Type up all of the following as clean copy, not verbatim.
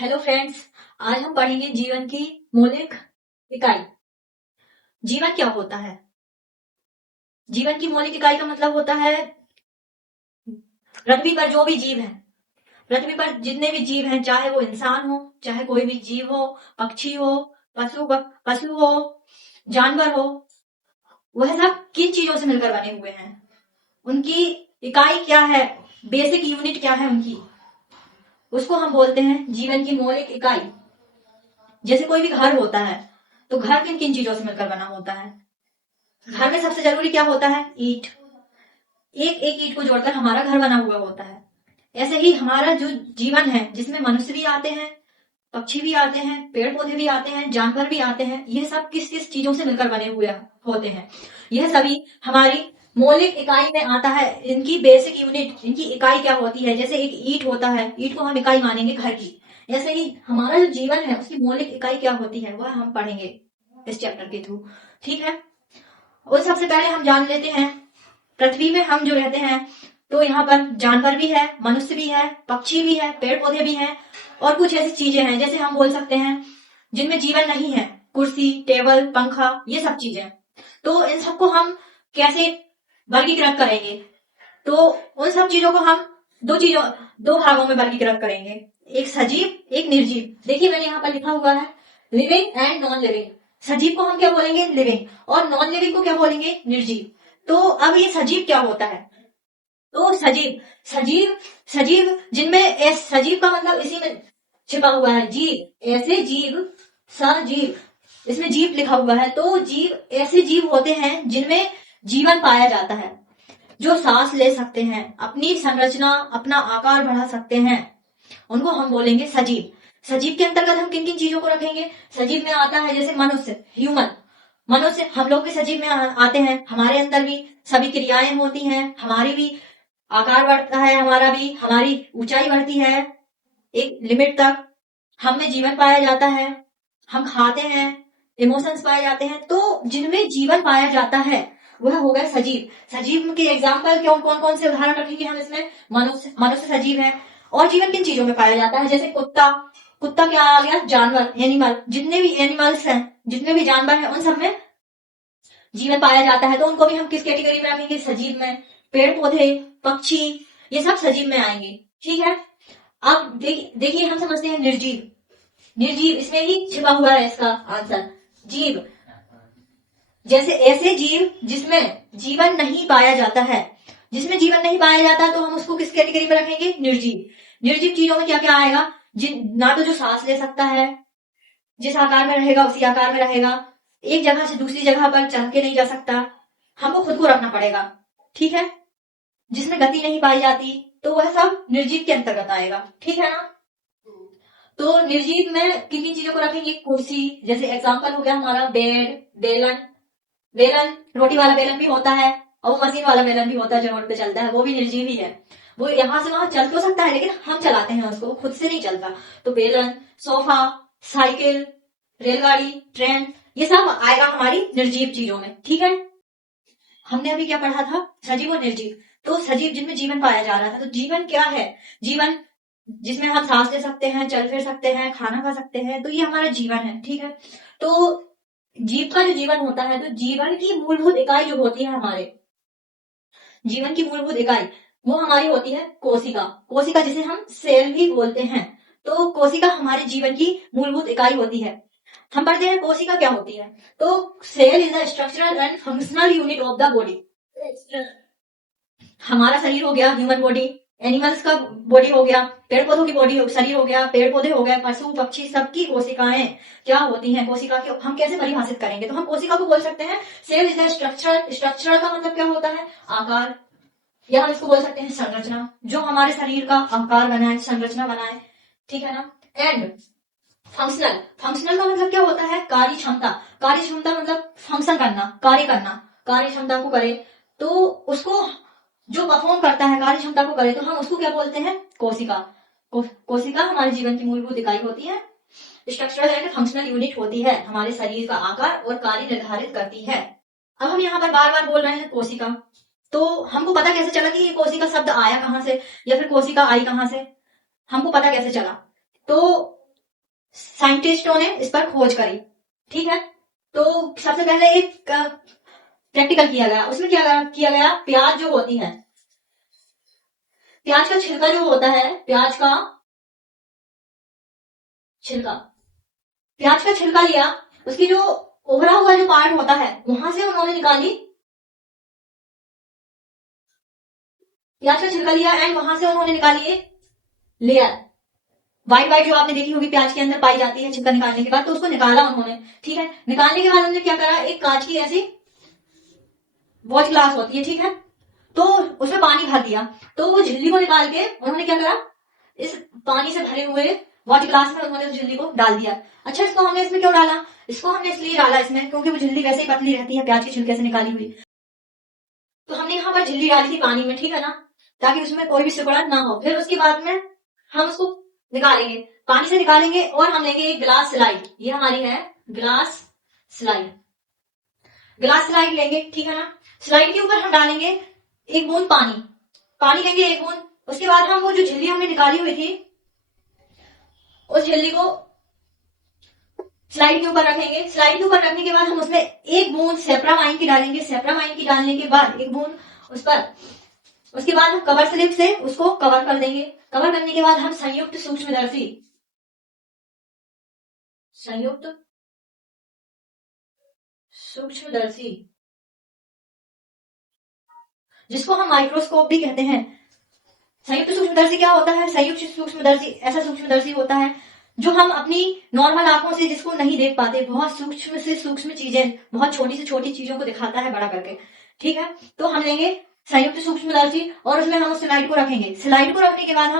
Hello friends. आज हम पढ़ेंगे जीवन की मौलिक इकाई। जीवन क्या होता है? जीवन की मौलिक इकाई का मतलब होता है पृथ्वी पर जो भी जीव है, पृथ्वी पर जितने भी जीव हैं, चाहे वो इंसान हो, चाहे कोई भी जीव हो, पक्षी हो, पशु हो, जानवर हो, वह सब किन चीजों से मिलकर बने हुए हैं? उनकी इकाई क्या है? बेसिक यूनिट क्या है उनकी? उसको हम बोलते हैं जीवन की मौलिक इकाई। जैसे कोई भी घर होता है, तो घर किन किन चीजों से मिलकर बना होता है? घर में सबसे जरूरी क्या होता है? ईंट। एक एक ईंट को जोड़कर हमारा घर बना हुआ होता है। ऐसे ही हमारा जो जीवन है, जिसमें मनुष्य भी आते हैं, पक्षी भी आते हैं, पेड़ पौधे भी आते हैं, जानवर भी आते हैं, ये सब किस किस चीजों से मिलकर बने हुए होते हैं? यह सभी हमारी मौलिक इकाई में आता है। इनकी बेसिक यूनिट, इनकी इकाई क्या होती है? जैसे एक ईंट होता है, ईंट को हम इकाई मानेंगे घर की। ऐसे ही हमारा जो जीवन है, उसकी मौलिक इकाई क्या होती है, वह हम पढ़ेंगे इस चैप्टर के थ्रू। ठीक है। और सबसे पहले हम जान लेते हैं, पृथ्वी में हम जो रहते हैं, तो यहाँ पर जानवर भी है, मनुष्य भी है, पक्षी भी है, पेड़ पौधे भी हैं, और कुछ ऐसी चीजें हैं जैसे हम बोल सकते हैं जिनमें जीवन नहीं है। कुर्सी, टेबल, पंखा, ये सब चीजें। तो इन सबको हम कैसे वर्गीकृत करेंगे? तो उन सब चीजों को हम दो भागों में वर्गीकृत करेंगे, एक सजीव, एक निर्जीव। देखिए मैंने यहाँ पर लिखा हुआ है लिविंग एंड नॉन लिविंग। सजीव को हम क्या बोलेंगे? लिविंग। और नॉन लिविंग को क्या बोलेंगे? निर्जीव। तो अब ये सजीव क्या होता है? तो सजीव सजीव सजीव जिनमें सजीव का मतलब इसी में छिपा हुआ है, जीव। ऐसे जीव, सजीव, इसमें जीव लिखा हुआ है। तो जीव ऐसे जीव होते हैं जिनमें जीवन पाया जाता है, जो सांस ले सकते हैं, अपनी संरचना, अपना आकार बढ़ा सकते हैं, उनको हम बोलेंगे सजीव। सजीव के अंतर्गत हम किन किन चीजों को रखेंगे? सजीव में आता है जैसे मनुष्य, ह्यूमन। मनुष्य, हम लोग भी सजीव में आते हैं। हमारे अंदर भी सभी क्रियाएं होती हैं, हमारी भी आकार बढ़ता है, हमारा भी, हमारी ऊंचाई बढ़ती है एक लिमिट तक, हम में जीवन पाया जाता है, हम खाते हैं, इमोशंस पाए जाते हैं। तो जिनमें जीवन पाया जाता है वह हो गया सजीव। सजीव के एग्जाम्पल कौन कौन कौन से उदाहरण रखेंगे हम इसमें? मनुष्य, मनुष्य सजीव है। और जीवन किन चीजों में पाया जाता है? जैसे कुत्ता, कुत्ता क्या आ गया? जानवर, एनिमल। जितने भी एनिमल्स हैं, जितने भी जानवर हैं, उन सब में जीवन पाया जाता है। तो उनको भी हम किस कैटेगरी में रखेंगे? सजीव में। पेड़ पौधे, पक्षी, ये सब सजीव में आएंगे। ठीक है। अब देखिए हम समझते हैं निर्जीव। निर्जीव, इसमें ही छिपा हुआ है इसका आंसर, जीव। जैसे ऐसे जीव जिसमें जीवन नहीं पाया जाता है, जिसमें जीवन नहीं पाया जाता, तो हम उसको किस कैटेगरी में रखेंगे? निर्जीव। निर्जीव चीजों में क्या क्या आएगा? जिन ना तो जो सांस ले सकता है, जिस आकार में रहेगा उसी आकार में रहेगा, एक जगह से दूसरी जगह पर चल के नहीं जा सकता, हमको खुद को रखना पड़ेगा। ठीक है। जिसमें गति नहीं पाई जाती, तो वह सब निर्जीव के अंतर्गत आएगा। ठीक है ना? तो निर्जीव में किन किन चीजों को रखेंगे? कुर्सी, जैसे एग्जाम्पल हो गया हमारा बेड, बेलन। बेलन, रोटी वाला बेलन भी होता है, और वो मशीन वाला बेलन भी होता है जो रोड पे चलता है, वो भी निर्जीव ही है। वो यहाँ से वहां चल तो सकता है, लेकिन हम चलाते हैं उसको, वो खुद से नहीं चलता। तो बेलन, सोफा, साइकिल, रेलगाड़ी, ट्रेन, ये सब आएगा हमारी निर्जीव चीजों में। ठीक है। हमने अभी क्या पढ़ा था? सजीव और निर्जीव। तो सजीव जिनमें जीवन पाया जा रहा था। तो जीवन क्या है? जीवन जिसमें हम सांस ले सकते हैं, चल फिर सकते हैं, खाना खा सकते हैं, तो ये हमारा जीवन है। ठीक है। तो जीव का जो जीवन होता है, तो जीवन की मूलभूत इकाई जो होती है हमारे जीवन की मूलभूत इकाई, वो हमारी होती है कोशिका। कोशिका जिसे हम सेल भी बोलते हैं। तो कोशिका हमारे जीवन की मूलभूत इकाई होती है। हम पढ़ते हैं कोशिका क्या होती है। तो cell is the structural and functional unit of the body. हमारा शरीर हो गया ह्यूमन बॉडी, एनिमल्स का बॉडी हो गया, पेड़ पौधों की बॉडी शरीर हो गया, पेड़ पौधे हो गए, पशु पक्षी, सबकी कोशिकाएं क्या होती हैं? कोशिका की हम कैसे परिभाषित करेंगे? तो हम कोशिका को बोल सकते हैं cell is the structure. Structure का मतलब क्या होता है? आकार, या हम इसको बोल सकते हैं संरचना, जो हमारे शरीर का आकार बनाए, संरचना बनाए। ठीक है ना? एंड फंक्शनल, फंक्शनल का मतलब क्या होता है? कार्य क्षमता। कार्य क्षमता मतलब फंक्शन करना, कार्य करना, कार्य क्षमता को करे, तो उसको जो परफॉर्म करता है, कार्य क्षमता को करे, तो हम उसको क्या बोलते हैं? कोशिका। कोशिका हमारे जीवन की मूलभूत इकाई होती है, स्ट्रक्चरल एंड फंक्शनल यूनिट होती है, हमारे शरीर का आकार और कार्य निर्धारित करती है। अब हम यहाँ पर बार बार बोल रहे हैं कोशिका, तो हमको पता कैसे चला कि ये कोशिका शब्द आया कहाँ से, या फिर कोशिका आई कहाँ से? हमको पता कैसे चला? तो साइंटिस्टों ने इस पर खोज करी। ठीक है, तो सबसे पहले एक प्रैक्टिकल किया गया। उसमें क्या किया गया, प्याज जो होती है, प्याज का छिलका जो होता है, प्याज का छिलका, प्याज का छिलका लिया, उसकी जो उभरा हुआ जो पार्ट होता है वहां से उन्होंने निकाली, प्याज का छिलका लिया एंड वहां से उन्होंने निकाली एक लेयर, व्हाइट व्हाइट जो आपने देखी होगी प्याज के अंदर पाई जाती है छिलका निकालने के बाद, तो उसको निकाला उन्होंने। ठीक है, निकालने के बाद उन्होंने क्या करा, एक कांच की ऐसी वॉच ग्लास होती है, ठीक है, तो उसमें पानी भर दिया, तो वो झिल्ली को निकाल के उन्होंने क्या करा, इस पानी से भरे हुए वॉच ग्लास में उन्होंने उस झिल्ली को डाल दिया। अच्छा, इसको हमने इसमें क्यों डाला, इसको हमने इसलिए डाला इसमें क्योंकि वो झिल्ली वैसे ही पतली रहती है प्याज के छिलके से निकाली हुई, तो हमने यहाँ पर झिल्ली डाली थी पानी में, ठीक है ना, ताकि उसमें कोई भी सिकुड़न ना हो। फिर उसके बाद में हम उसको निकालेंगे, पानी से निकालेंगे और हम लेंगे एक ग्लास स्लाइड, ये हमारी है ग्लास स्लाइड, ग्लास स्लाइड लेंगे, ठीक है ना, स्लाइड के ऊपर हम डालेंगे एक बूंद पानी, पानी लेंगे एक बूंद, उसके बाद हम वो जो झिल्ली हमने निकाली हुई थी उस झिल्ली को स्लाइड के ऊपर रखेंगे, स्लाइड के ऊपर रखने के बाद हम उसमें एक बूंद सेप्रामाइन की डालेंगे, सेप्रामाइन की डालने के बाद एक बूंद उस पर, उसके बाद हम कवर स्लिप से उसको कवर कर देंगे, कवर करने के बाद हम संयुक्त सूक्ष्मदर्शी, संयुक्त सूक्ष्मदर्शी जिसको हम माइक्रोस्कोप भी कहते हैं, संयुक्त सूक्ष्मदर्शी क्या होता है, संयुक्त सूक्ष्मदर्शी ऐसा सूक्ष्मदर्शी होता है जो हम अपनी नॉर्मल आंखों से जिसको नहीं देख पाते, बहुत सूक्ष्म से सूक्ष्म चीजें, बहुत छोटी से छोटी चीजों को दिखाता है बड़ा करके। ठीक है, तो हम लेंगे संयुक्त सूक्ष्मदर्शी और उसमें हम उस स्लाइड को रखेंगे, स्लाइड को रखने के बाद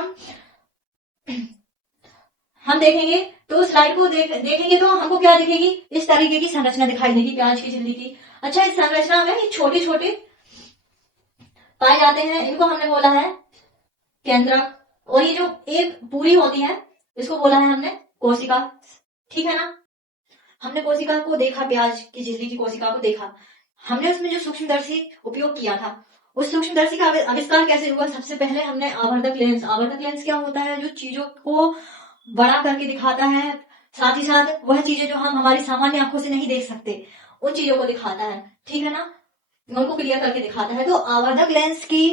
हम देखेंगे, तो स्लाइड को देखेंगे तो हमको क्या दिखेगी, इस तरीके की संरचना दिखाई देगी प्याज की झिल्ली की। अच्छा, इस संरचना में छोटे छोटे पाए जाते हैं, इनको हमने बोला है केंद्रक, और ये जो एक पूरी होती है इसको बोला है हमने कोशिका। ठीक है ना, हमने कोशिका को देखा, प्याज की झिल्ली की कोशिका को देखा, हमने उसमें जो सूक्ष्मदर्शी उपयोग किया था, उस सूक्ष्मदर्शी का आविष्कार कैसे हुआ, सबसे पहले हमने आवर्धक लेंस, आवर्धक लेंस क्या होता है, जो चीजों को बड़ा करके दिखाता है, साथ ही साथ वह चीजें जो हम हमारी सामान्य आंखों से नहीं देख सकते उन चीजों को दिखाता है, ठीक है ना, उनको क्लियर करके दिखाता है। तो आवर्धक लेंस की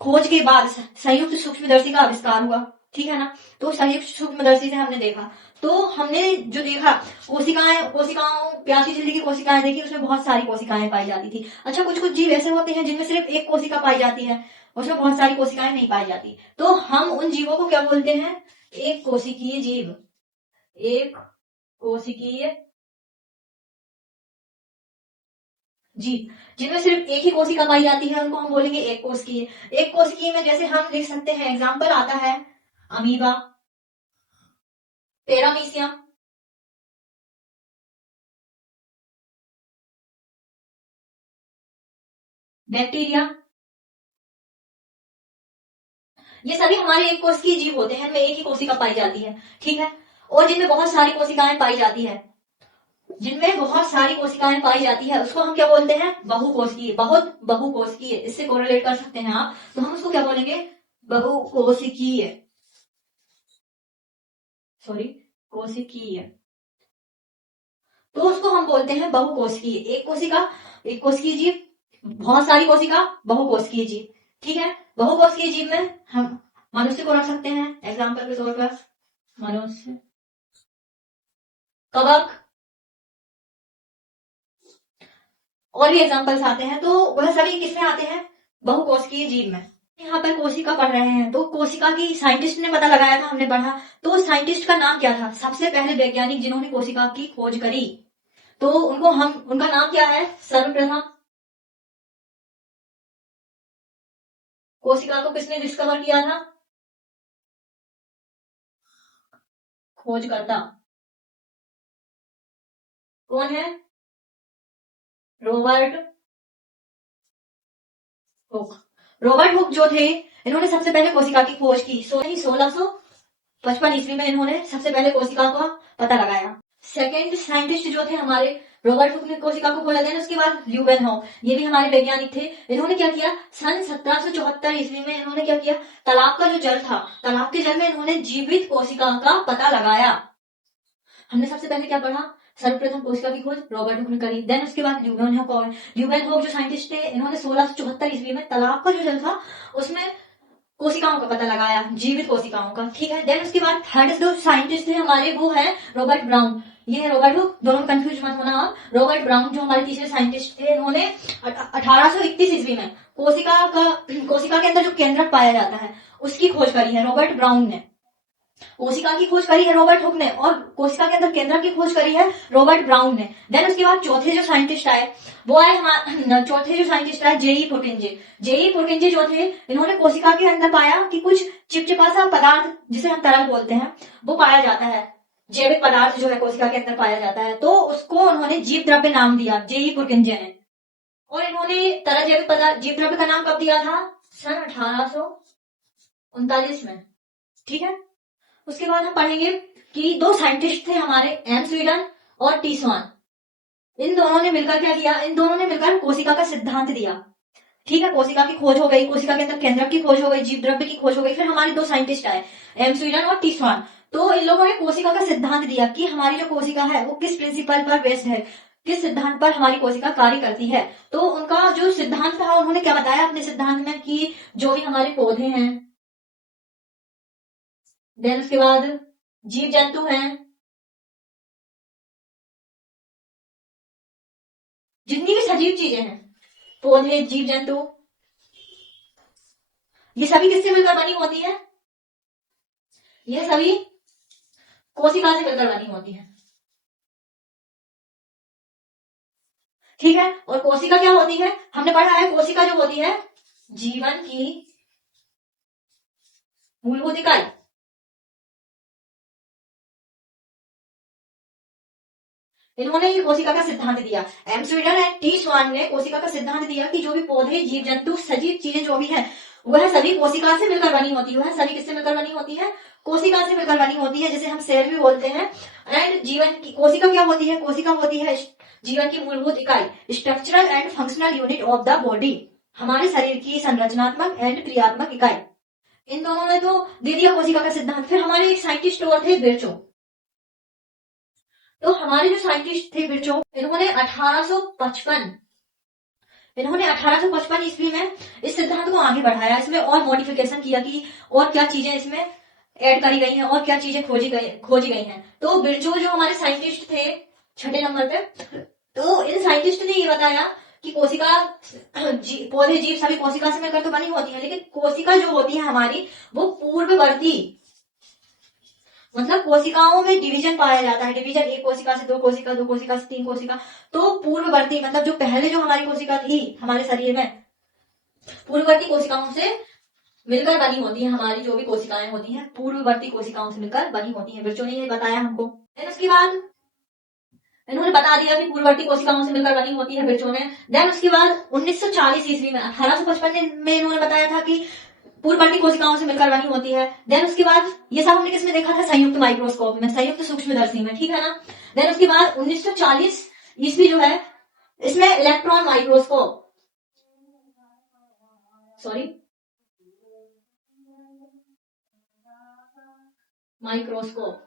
खोज के बाद संयुक्त सूक्ष्मदर्शी का आविष्कार हुआ, ठीक है ना, तो संयुक्त सूक्ष्मदर्शी से हमने देखा, तो हमने जो देखा कोशिकाओं प्याज की झिल्ली की कोशिकाएं देखी, उसमें बहुत सारी कोशिकाएं पाई जाती थी। अच्छा, कुछ कुछ जीव ऐसे होते हैं जिनमें सिर्फ एक कोशिका पाई जाती है, उसमें बहुत सारी कोशिकाएं नहीं पाई जाती, तो हम उन जीवों को क्या बोलते हैं, एक कोशिकीय जीव, एक कोशिकीय जीव, जिनमें सिर्फ एक ही कोशिका पाई जाती है उनको हम बोलेंगे एक कोशिकीय। एक कोशिकीय में जैसे हम लिख सकते हैं, एग्जाम्पल आता है अमीबा, पैरामीशियम, बैक्टीरिया, ये सभी हमारे एक कोशिकीय जीव होते हैं, इनमें एक ही कोशिका पाई जाती है, ठीक है, और जिनमें बहुत सारी कोशिकाएं पाई जाती है, जिनमें बहुत सारी कोशिकाएं पाई जाती है उसको हम क्या बोलते हैं, बहुकोशिकीय, बहुत बहुकोशिकीय, इससे कोरिलेट कर सकते हैं आप, तो हम उसको क्या बोलेंगे, बहुकोशिकीय, सॉरी कोशिकीय, तो उसको हम बोलते हैं बहुकोशिकीय। एक कोशिका एक कोशिकीय जीव, बहुत सारी कोशिका बहुकोशिकीय जीव, ठीक है, बहुकोशिकीय जीव में हम मनुष्य को रख सकते हैं एग्जाम्पल के तौर पर, मनुष्य, कवक, और भी एग्जाम्पल्स आते हैं, तो वह सभी किसमें आते हैं, बहुकोशिकीय जीव में। यहाँ पर कोशिका पढ़ रहे हैं, तो कोशिका की साइंटिस्ट ने पता लगाया था, हमने पढ़ा, तो साइंटिस्ट का नाम क्या था, सबसे पहले वैज्ञानिक जिन्होंने कोशिका की खोज करी, तो उनका नाम क्या है, सर्वप्रथम कोशिका को किसने डिस्कवर किया था, खोजकर्ता कौन है, रॉबर्ट हुक। रॉबर्ट हुक जो थे, इन्होंने सबसे पहले कोशिका की खोज की, 1655 ईस्वी में इन्होंने सबसे पहले कोशिका का पता लगाया। सेकेंड साइंटिस्ट जो थे हमारे, रॉबर्ट हुक ने कोशिका को खोजा, देन उसके बाद ल्यूवेनहॉक, ये भी हमारे वैज्ञानिक थे, इन्होंने क्या किया, सन 1774 ईस्वी में इन्होंने क्या किया, तालाब का जो जल था, तालाब के जल में इन्होंने जीवित कोशिका का पता लगाया, हमने सबसे पहले क्या पढ़ा, सर्वप्रथम कोशिका की खोज रॉबर्ट हुक ने करी। देन उसके बाद ल्यूवेनहॉक और ल्यूवेनहॉक जो साइंटिस्ट थे, इन्होंने 1674 ईस्वी में तालाब का जो जल था उसमें कोशिकाओं का पता लगाया, जीवित कोशिकाओं का, ठीक है। देन उसके बाद थर्ड जो साइंटिस्ट थे हमारे वो है रॉबर्ट ब्राउन। ये है रॉबर्ट हुक, दोनों कंफ्यूज मत होना आप। रॉबर्ट ब्राउन जो हमारे तीसरे साइंटिस्ट थे, इन्होंने 1831 ईस्वी में कोशिका के अंदर जो केंद्रक पाया जाता है उसकी खोज करी है रॉबर्ट ब्राउन ने। कोशिका की खोज करी है रॉबर्ट हुक ने और कोशिका के अंदर केंद्रक की खोज करी है रॉबर्ट ब्राउन ने। देन उसके बाद चौथे जो साइंटिस्ट आए वो आए जेई पोर्टिंजे। जेई पोर्टिंजे जो थे, इन्होंने कोशिका के अंदर पाया कि कुछ चिपचिपा सा पदार्थ जिसे हम तरल बोलते हैं वो पाया जाता है, जैविक पदार्थ जो है कोशिका के अंदर पाया जाता है, तो उसको उन्होंने जीव द्रव्य नाम दिया जेई पोर्टिंजे ने। और इन्होंने तरल जैविक पदार्थ जीव द्रव्य का नाम कब दिया था, सन 1839 में, ठीक है। उसके बाद हम पढ़ेंगे कि दो साइंटिस्ट थे हमारे, एम स्वीडन और टी स्वान। इन दोनों ने मिलकर क्या किया, इन दोनों ने मिलकर कोशिका का सिद्धांत दिया, ठीक है। कोशिका की खोज हो गई, कोशिका के अंदर केंद्रक की खोज हो गई, जीव द्रव्य की खोज हो गई। फिर हमारे दो साइंटिस्ट आए, एम स्वीडन और टी स्वान। तो इन लोगों ने कोशिका का सिद्धांत दिया कि हमारी जो कोशिका है वो किस प्रिंसिपल पर बेस्ड है, किस सिद्धांत पर हमारी कोशिका कार्य करती है। तो उनका जो सिद्धांत था, उन्होंने क्या बताया अपने सिद्धांत में कि जो भी हमारे पौधे हैं, देन उसके बाद जीव जंतु हैं, जितनी भी सजीव चीजें हैं, पौधे जीव जंतु, ये सभी किससे मिलकर बनी होती है, ये सभी कोशिका से मिलकर बनी होती है, ठीक है। और कोशिका क्या होती है, हमने पढ़ा है कोशिका जो होती है जीवन की मूलभूत इकाई। इन्होंने ये कोशिका का सिद्धांत दिया, एम स्वीडन एंड टी स्वान ने कोशिका का सिद्धांत दिया कि जो भी पौधे जीव जंतु सजीव चीजें जो भी है वह सभी कोशिका से मिलकर बनी होती है। वह सभी किससे मिलकर बनी होती है, कोशिका से मिलकर बनी होती है, जिसे हम सेल भी बोलते हैं। एंड जीवन की कोशिका क्या होती है, कोशिका होती है जीवन की मूलभूत इकाई, structural and functional unit of the body, हमारे शरीर की संरचनात्मक एंड क्रियात्मक इकाई। इन दोनों ने तो दे दिया कोशिका का सिद्धांत। फिर हमारे एक साइंटिस्ट और थे बिरचो। तो हमारे जो साइंटिस्ट थे बिरचो, इन्होंने 1855 ईस्वी में इस सिद्धांत को आगे बढ़ाया, इसमें और मॉडिफिकेशन किया कि और क्या चीजें इसमें ऐड करी गई हैं और क्या चीजें खोजी गई हैं। तो बिरचो जो हमारे साइंटिस्ट थे छठे नंबर पे, तो इन साइंटिस्ट ने ये बताया कि कोशिका पौधे जीव सभी कोशिका से मिलकर तो बनी होती है, लेकिन कोशिका जो होती है हमारी वो पूर्ववर्ती, मतलब कोशिकाओं में डिवीजन पाया जाता है, डिवीजन एक कोशिका से दो कोशिका, दो कोशिका से तीन कोशिका। तो पूर्ववर्ती मतलब जो पहले जो हमारी कोशिका थी हमारे शरीर में, पूर्ववर्ती कोशिकाओं से मिलकर बनी होती है। हमारी जो भी कोशिकाएं होती हैं पूर्ववर्ती कोशिकाओं से मिलकर बनी होती हैं, बिरचो ने ये बताया हमको। देन उसके बाद इन्होंने बता दिया कि पूर्ववर्ती कोशिकाओं से मिलकर बनी होती है बिरचो ने। देन उसके बाद 1940 ईस्वी में 1855 में इन्होंने बताया था कि पूर्ववर्ती कोशिकाओं से मिलकर बनी होती है। देन उसके बाद ये सब हमने किसमें देखा था, संयुक्त माइक्रोस्कोप में, संयुक्त सूक्ष्मदर्शी में, ठीक है ना। देन उसके बाद 1940 ईस्वी जो है इसमें इलेक्ट्रॉन माइक्रोस्कोप, माइक्रोस्कोप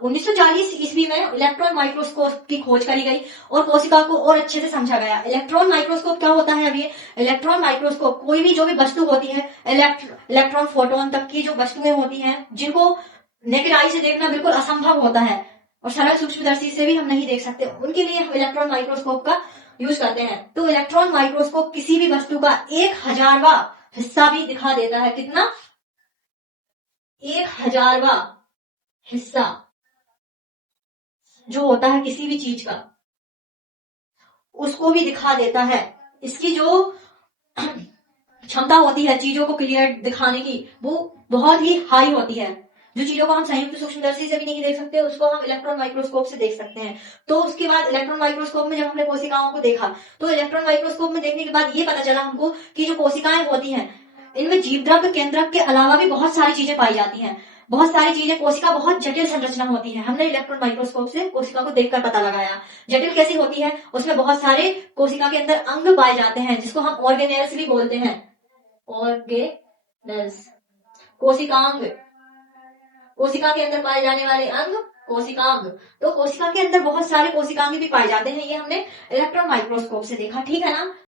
1940 ईस्वी में इलेक्ट्रॉन माइक्रोस्कोप की खोज करी गई और कोशिका को और अच्छे से समझा गया। इलेक्ट्रॉन माइक्रोस्कोप क्या होता है, अभी इलेक्ट्रॉन माइक्रोस्कोप कोई भी जो भी वस्तु होती है, इलेक्ट्रॉन फोटोन तक की जो वस्तुएं होती हैं जिनको नेकेड आई से देखना बिल्कुल असंभव होता है और सरल सूक्ष्मदर्शी से भी हम नहीं देख सकते, उनके लिए हम इलेक्ट्रॉन माइक्रोस्कोप का यूज करते हैं। तो इलेक्ट्रॉन माइक्रोस्कोप किसी भी वस्तु का 1000वां हिस्सा भी दिखा देता है। कितना, 1000वां हिस्सा जो होता है किसी भी चीज का, उसको भी दिखा देता है। इसकी जो क्षमता होती है चीजों को क्लियर दिखाने की वो बहुत ही हाई होती है। जो चीजों को हम संयुक्त सूक्ष्मदर्शी से भी नहीं देख सकते उसको हम इलेक्ट्रॉन माइक्रोस्कोप से देख सकते हैं। तो उसके बाद इलेक्ट्रॉन माइक्रोस्कोप में जब हमने कोशिकाओं को देखा तो इलेक्ट्रॉन माइक्रोस्कोप में देखने के बाद ये पता चला हमको कि जो कोशिकाएं होती हैं इनमें जीव द्रव्य केंद्रक के अलावा भी बहुत सारी चीजें पाई जाती हैं, बहुत सारी चीजें, कोशिका बहुत जटिल संरचना होती है। हमने इलेक्ट्रॉन माइक्रोस्कोप से कोशिका को देखकर पता लगाया जटिल कैसी होती है, उसमें बहुत सारे कोशिका के अंदर अंग पाए जाते हैं जिसको हम ऑर्गेनेल्स भी बोलते हैं, ऑर्गेनेल्स, कोशिकांग, कोशिका के अंदर पाए जाने वाले अंग कोशिकांग। तो कोशिका के अंदर बहुत सारे कोशिकांग भी पाए जाते हैं, ये हमने इलेक्ट्रॉन माइक्रोस्कोप से देखा, ठीक है ना।